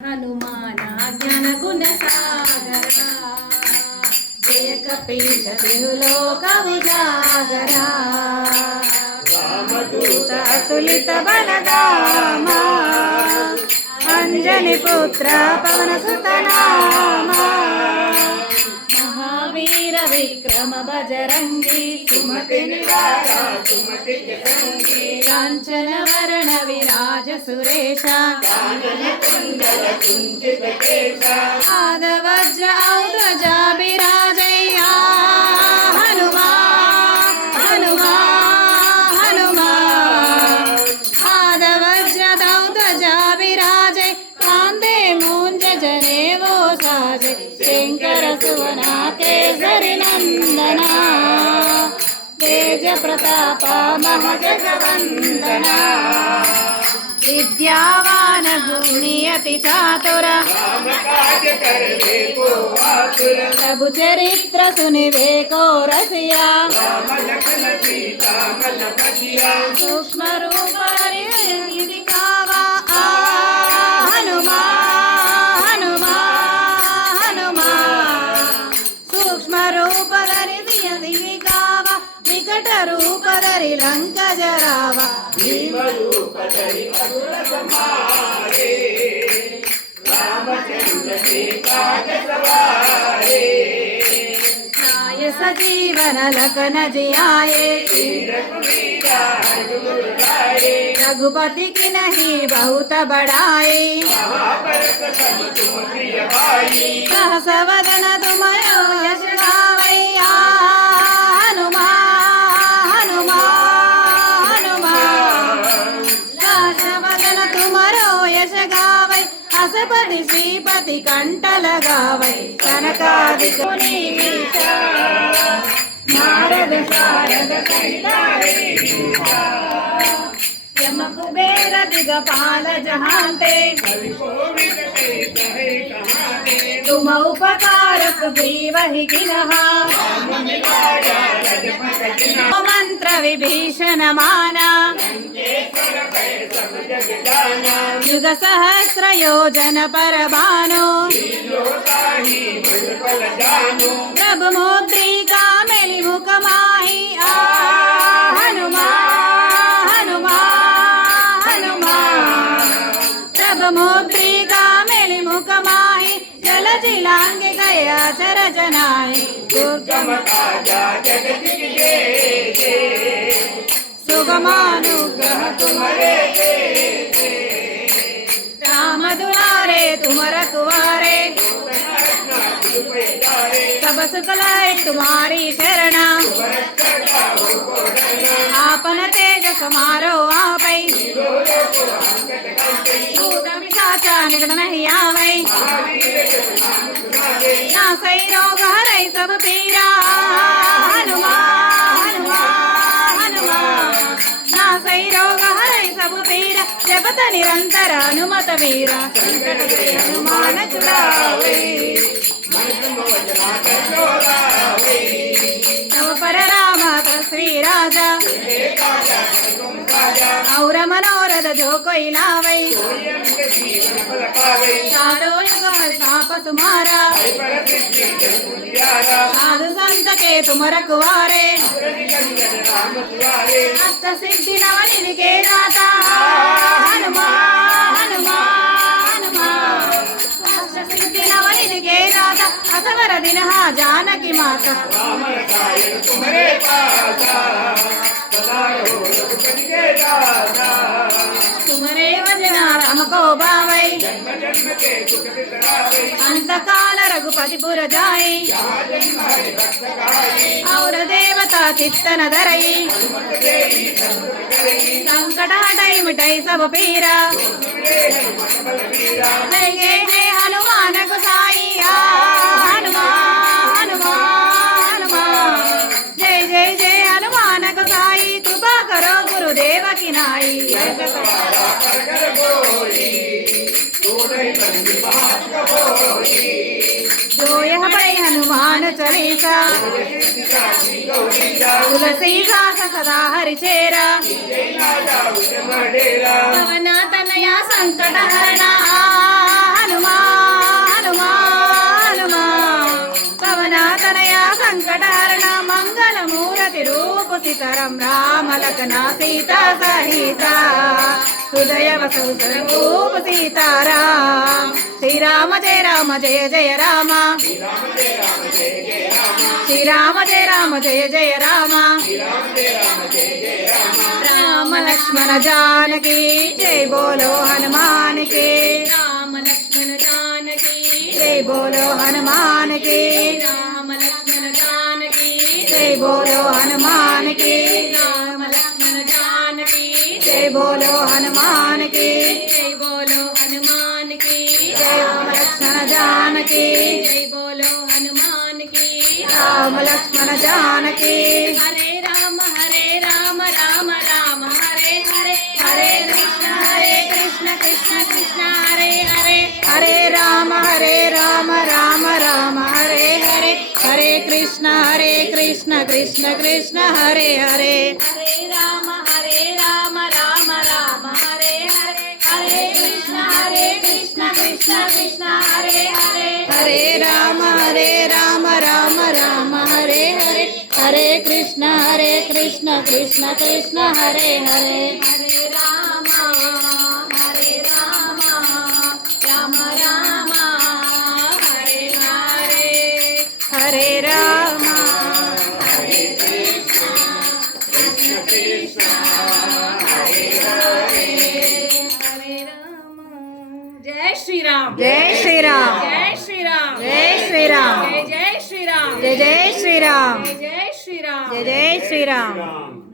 हनुमाना ज्ञान गुण सागरा जय कपीश विहुलोक उजागरा रामदूत अतुलित बलधामा अंजनी पुत्र पवन सुत नामा महावीर विक्रम बजरंगी सुमति निवारा सुमति के संगी कांचन वरण विराज सुरेशा कानन कुंडल कुंचित केशा पाद वज्र ध्वजा विराजया हनुमान हनुमान हनुमान पाद वज्र ध्वजा विराजय कांदे मूंज जने वो साजे शंकर सुवना केसरी नंदना तेज प्रताप महजगवंदना विद्यावान गुणी अति चातुर प्रभु चरित्र सुनिवे को रसिया सूक्ष्म रूप दिखावा हनुमान हनुमान हनुमान सूक्ष्म रूप दिखावा विकट रूप धरि लंक जरावा भीम रूप धरि असुर संहारे रामचंद्र के काज सवारे नाय सजीवन लखन जियाए रघुपति की नहीं बहुत बड़ाई सहस वदन तुम यश गावैया हनुमान हनुमान हनुमान सहस वदन तुमरो यश गावै असपति श्रीपति कंठ लगावै कनकादिक मुनीसा नारद शारद सहिता यम कुबेर दिगपाल जहांते तुम उपकारक ग्रीवहि किन्हा मंत्र विभीषण माना युग सहस्र योजन पर भानु प्रभु मुद्रिका मेलि मुख माहि हनुमान हनुमान हनुमान प्रभु मुद्रिका मेलि मुख माहि जल जिलांगे गया चर जनाए दुर्गम काजा जगत के सुगमानुग्रह तुम्हारे राम दुलारे तुम रखवारे सब सुख लाए तुम्हारी शरणा आपन तेज समारो आपै भूत पिशाचा निकट नहीं आवै नासै रोग हरै सब पीरा हनुमान हनुमान हनुमान नासै रोग हरै सब पीरा जपत निरंतर हनुमत वीरा संकट से हनुमान छुड़ावे तव पर राम श्री राजा और मनोरथ जो कोई लावै चारों युग प्रताप तुम्हारा साधु संत के तुम रखवारे अष्ट सिद्धि नव निधि के दाता हनुमान हनुमान हनुमान अष्ट सिद्धि नव निधि के दाता असवर दिन जानकी माता तुम्हारे तुम्हारे वजना राम को बावै अंत काल रघुपति पुर जाई और देवता चित्तन धरई संकट हटई मिटई सब पीरा जय जय जय हनुमान गोसाई हनुमान हनुमान हनुमान जय जय जय हनुमान गोसाई कृपा करो गुरुदेव की नाई जो यह पढ़े हनुमान चालीसा तुलसीदास सदा हरिचेरा पवन तनया संकट हरना सीताराम राम लखना सीता सहिता हृदय बसौ स्वरूप सीताराम श्री राम जय जय राम श्री राम जय जय राम राम लक्ष्मण जानकी जय बोलो हनुमान के राम लक्ष्मण जानकी जय बोलो हनुमान के राम लक्ष्मण जानकी जय बोलो हनुमान के राम लक्ष्मण जानकी जय बोलो हनुमान के जय बोलो हनुमान की जय लक्ष्मण जानकी जय बोलो हनुमान की राम लक्ष्मण जानकी हरे राम राम राम हरे हरे हरे कृष्ण कृष्ण कृष्ण हरे हरे हरे राम राम राम हरे हरे हरे कृष्ण कृष्ण कृष्ण हरे हरे हरे राम राम राम हरे हरे हरे कृष्ण कृष्ण कृष्ण हरे हरे हरे राम राम हरे हरे हरे कृष्ण कृष्ण कृष्ण हरे हरे हरे राम राम राम हरे हरे हरे राम हरे कृष्ण कृष्ण हरे हरे हरे राम जय श्री राम जय श्री राम जय श्री राम जय श्री राम जय श्री राम जय श्री राम जय श्री राम जय श्री राम राम